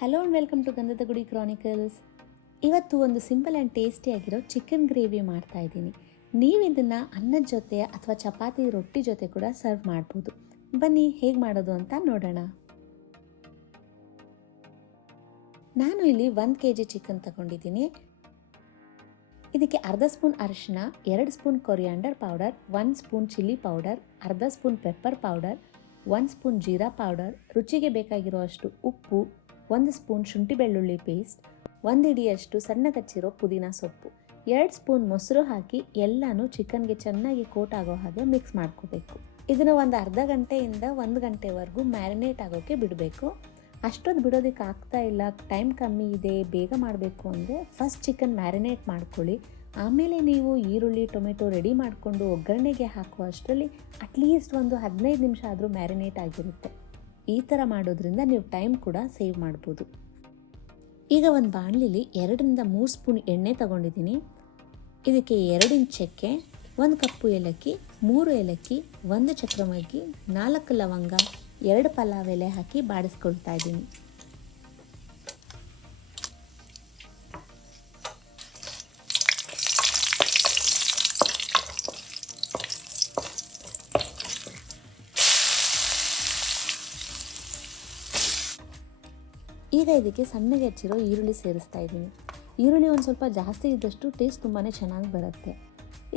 Hello and welcome to ಗಂಧದ ಗುಡಿ Chronicles. ಇವತ್ತು ಒಂದು ಸಿಂಪಲ್ ಆ್ಯಂಡ್ ಟೇಸ್ಟಿಯಾಗಿರೋ ಚಿಕನ್ ಗ್ರೇವಿ ಮಾಡ್ತಾ ಇದ್ದೀನಿ. ನೀವು ಇದನ್ನು ಅನ್ನದ ಜೊತೆ ಅಥವಾ ಚಪಾತಿ ರೊಟ್ಟಿ ಜೊತೆ ಕೂಡ ಸರ್ವ್ ಮಾಡ್ಬೋದು. ಬನ್ನಿ ಹೇಗೆ ಮಾಡೋದು ಅಂತ ನೋಡೋಣ. ನಾನು ಇಲ್ಲಿ 1 kg ಚಿಕನ್ ತಗೊಂಡಿದ್ದೀನಿ. ಇದಕ್ಕೆ ಅರ್ಧ ಸ್ಪೂನ್ ಅರಿಶಿನ, 2 spoon coriander powder, 1 spoon chilli powder, ಅರ್ಧ spoon pepper powder, 1 spoon jeera powder, ರುಚಿಗೆ ಬೇಕಾಗಿರುವಷ್ಟು ಉಪ್ಪು, 1 ಸ್ಪೂನ್ ಶುಂಠಿ ಬೆಳ್ಳುಳ್ಳಿ ಪೇಸ್ಟ್, 1 ಹಿಡಿಯಷ್ಟು ಸಣ್ಣ ಕಚ್ಚಿರೋ ಪುದೀನ ಸೊಪ್ಪು, 2 ಸ್ಪೂನ್ ಮೊಸರು ಹಾಕಿ ಎಲ್ಲನೂ ಚಿಕನ್ಗೆ ಚೆನ್ನಾಗಿ ಕೋಟ್ ಆಗೋ ಹಾಗೆ ಮಿಕ್ಸ್ ಮಾಡ್ಕೋಬೇಕು. ಇದನ್ನು ಒಂದು ಅರ್ಧ ಗಂಟೆಯಿಂದ 1 ಗಂಟೆವರೆಗೂ ಮ್ಯಾರಿನೇಟ್ ಆಗೋಕ್ಕೆ ಬಿಡಬೇಕು. ಅಷ್ಟೊಂದು ಬಿಡೋದಕ್ಕೆ ಆಗ್ತಾ ಇಲ್ಲ, ಟೈಮ್ ಕಮ್ಮಿ ಇದೆ, ಬೇಗ ಮಾಡಬೇಕು ಅಂದರೆ ಫಸ್ಟ್ ಚಿಕನ್ ಮ್ಯಾರಿನೇಟ್ ಮಾಡ್ಕೊಳ್ಳಿ. ಆಮೇಲೆ ನೀವು ಈರುಳ್ಳಿ ಟೊಮೆಟೊ ರೆಡಿ ಮಾಡಿಕೊಂಡು ಒಗ್ಗರಣೆಗೆ ಹಾಕುವ ಅಷ್ಟರಲ್ಲಿ ಅಟ್ಲೀಸ್ಟ್ ಒಂದು 15 ನಿಮಿಷ ಆದರೂ ಮ್ಯಾರಿನೇಟ್ ಆಗಿರುತ್ತೆ. ಈ ಥರ ಮಾಡೋದ್ರಿಂದ ನೀವು ಟೈಮ್ ಕೂಡ ಸೇವ್ ಮಾಡ್ಬೋದು. ಈಗ ಒಂದು ಬಾಣಲಿಲಿ 2ರಿಂದ 3 ಸ್ಪೂನ್ ಎಣ್ಣೆ ತಗೊಂಡಿದ್ದೀನಿ. ಇದಕ್ಕೆ 2 ಇಂಚ್ ಚಕ್ಕೆ, 1 ಕಪ್ಪು ಏಲಕ್ಕಿ, 3 ಏಲಕ್ಕಿ, 1 ಚಕ್ರಮಗ್ಗಿ, 4 ಲವಂಗ, 2 ಪಲಾವ್ ಎಲೆ ಹಾಕಿ ಬಾಡಿಸ್ಕೊಳ್ತಾ ಇದ್ದೀನಿ. ಈಗ ಇದಕ್ಕೆ ಸಣ್ಣಗೆ ಹೆಚ್ಚಿರೋ ಈರುಳ್ಳಿ ಸೇರಿಸ್ತಾ ಇದ್ದೀನಿ. ಈರುಳ್ಳಿ ಒಂದು ಸ್ವಲ್ಪ ಜಾಸ್ತಿ ಇದ್ದಷ್ಟು ಟೇಸ್ಟ್ ತುಂಬಾ ಚೆನ್ನಾಗಿ ಬರುತ್ತೆ.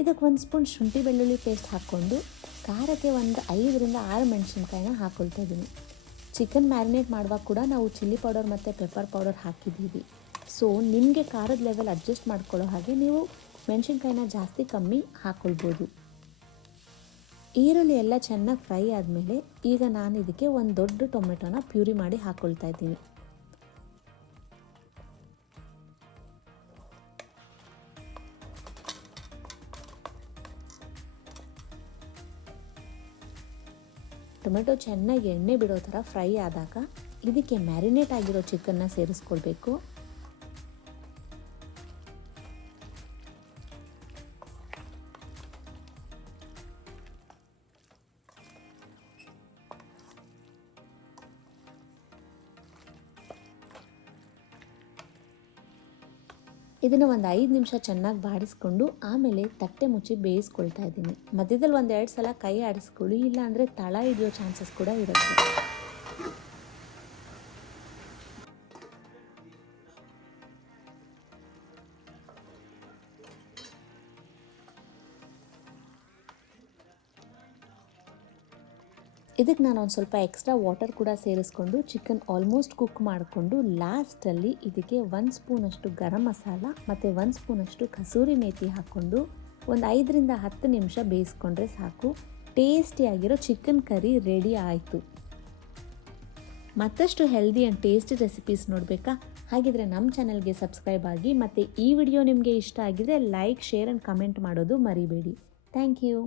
ಇದಕ್ಕೆ 1 ಸ್ಪೂನ್ ಶುಂಠಿ ಬೆಳ್ಳುಳ್ಳಿ ಪೇಸ್ಟ್ ಹಾಕ್ಕೊಂಡು ಖಾರಕ್ಕೆ ಒಂದು 5ರಿಂದ 6 ಮೆಣಸಿನ್ಕಾಯಿನ ಹಾಕ್ಕೊಳ್ತಾ ಇದ್ದೀನಿ. ಚಿಕನ್ ಮ್ಯಾರಿನೇಟ್ ಮಾಡುವಾಗ ಕೂಡ ನಾವು ಚಿಲ್ಲಿ ಪೌಡರ್ ಮತ್ತು ಪೆಪ್ಪರ್ ಪೌಡರ್ ಹಾಕಿದ್ದೀವಿ. ಸೊ ನಿಮಗೆ ಖಾರದ ಲೆವೆಲ್ ಅಡ್ಜಸ್ಟ್ ಮಾಡ್ಕೊಳ್ಳೋ ಹಾಗೆ ನೀವು ಮೆಣಸಿನ್ಕಾಯಿನ ಜಾಸ್ತಿ ಕಮ್ಮಿ ಹಾಕ್ಕೊಳ್ಬೋದು. ಈರುಳ್ಳಿ ಎಲ್ಲ ಚೆನ್ನಾಗಿ ಫ್ರೈ ಆದಮೇಲೆ ಈಗ ನಾನು ಇದಕ್ಕೆ ಒಂದು ದೊಡ್ಡ ಟೊಮೆಟೊನ ಪ್ಯೂರಿ ಮಾಡಿ ಹಾಕ್ಕೊಳ್ತಾ ಇದ್ದೀನಿ. ಟೊಮೆಟೊ ಚೆನ್ನಾಗಿ ಎಣ್ಣೆ ಬಿಡೋ ಥರ ಫ್ರೈ ಆದಾಗ ಇದಕ್ಕೆ ಮ್ಯಾರಿನೇಟ್ ಆಗಿರೋ ಚಿಕನ್ನ ಸೇರಿಸ್ಕೊಳ್ಬೇಕು. ಇದನ್ನು ಒಂದು 5 ನಿಮಿಷ ಚೆನ್ನಾಗಿ ಬಾಡಿಸ್ಕೊಂಡು ಆಮೇಲೆ ತಟ್ಟೆ ಮುಚ್ಚಿ ಬೇಯಿಸ್ಕೊಳ್ತಾ ಇದ್ದೀನಿ. ಮಧ್ಯದಲ್ಲಿ 1-2 ಸಲ ಕೈ ಆಡಿಸ್ಕೊಳ್ಳಿ, ಇಲ್ಲಾಂದರೆ ತಳ ಹಿಡಿಯೋ ಚಾನ್ಸಸ್ ಕೂಡ ಇರುತ್ತೆ. ಇದಕ್ಕೆ ನಾನು ಒಂದು ಸ್ವಲ್ಪ ಎಕ್ಸ್ಟ್ರಾ ವಾಟರ್ ಕೂಡ ಸೇರಿಸ್ಕೊಂಡು ಚಿಕನ್ ಆಲ್ಮೋಸ್ಟ್ ಕುಕ್ ಮಾಡಿಕೊಂಡು ಲಾಸ್ಟಲ್ಲಿ ಇದಕ್ಕೆ 1 ಸ್ಪೂನಷ್ಟು ಗರಂ ಮಸಾಲ ಮತ್ತು 1 ಸ್ಪೂನಷ್ಟು ಕಸೂರಿ ಮೇಥಿ ಹಾಕ್ಕೊಂಡು ಒಂದು 5ರಿಂದ 10 ನಿಮಿಷ ಬೇಯಿಸ್ಕೊಂಡ್ರೆ ಸಾಕು. ಟೇಸ್ಟಿಯಾಗಿರೋ ಚಿಕನ್ ಕರಿ ರೆಡಿ ಆಯಿತು. ಮತ್ತಷ್ಟು ಹೆಲ್ದಿ ಆ್ಯಂಡ್ ಟೇಸ್ಟಿ ರೆಸಿಪೀಸ್ ನೋಡಬೇಕಾ? ಹಾಗಿದ್ರೆ ನಮ್ಮ ಚಾನಲ್ಗೆ ಸಬ್ಸ್ಕ್ರೈಬ್ ಆಗಿ ಮತ್ತು ಈ ವಿಡಿಯೋ ನಿಮಗೆ ಇಷ್ಟ ಆಗಿದ್ರೆ ಲೈಕ್, ಶೇರ್ ಆ್ಯಂಡ್ ಕಮೆಂಟ್ ಮಾಡೋದು ಮರಿಬೇಡಿ. Thank you.